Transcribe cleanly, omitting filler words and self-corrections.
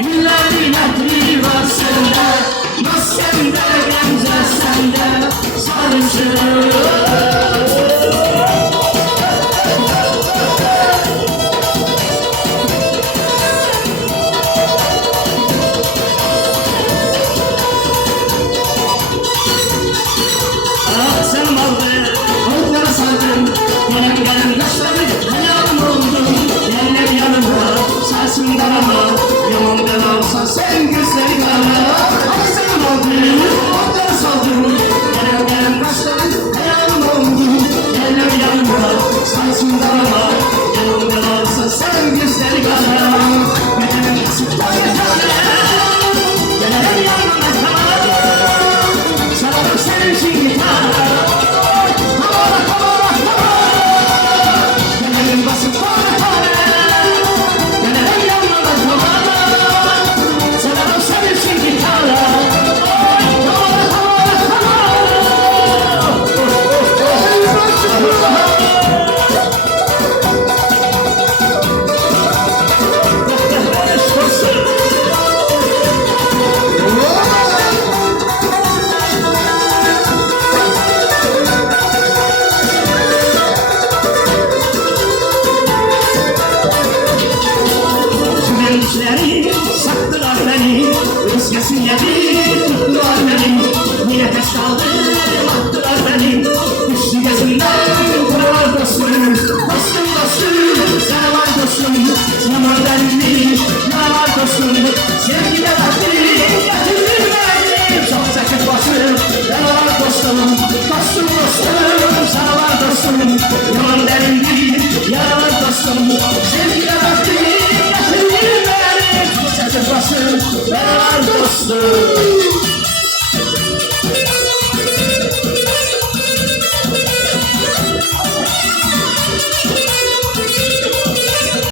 Günlerin ehli var sende, naz sende, gence sende, sarışın. Sen güzel bana, sen oldun, onları saldın. Gelen kaşların hayalım oldu. Eller yanımda, sansın darama. Yanımda olsa sen güzel bana. Benim nasıl tane tane, gelen yanıma tane. Sana senin için gitar. Havara havara havara. Gelelim basıp tane tane. Gelen yanıma tane. Saktılar beni, rızkasın yedi, tuttular beni. Yine taş kaldı, attılar beni. Düştü gözümden, kuralar dostum. Dostum dostum, sen var dostum. Yaman denmiş, yalan dostum. Sevgiye verdim, getirdim beni. Çok sakın dostum, sen var dostum. Dostum dostum, sen var dostum. Yaman denmiş, yalan dostum. Sevgiye verdim, getirdim beni. Başım, ben dostum.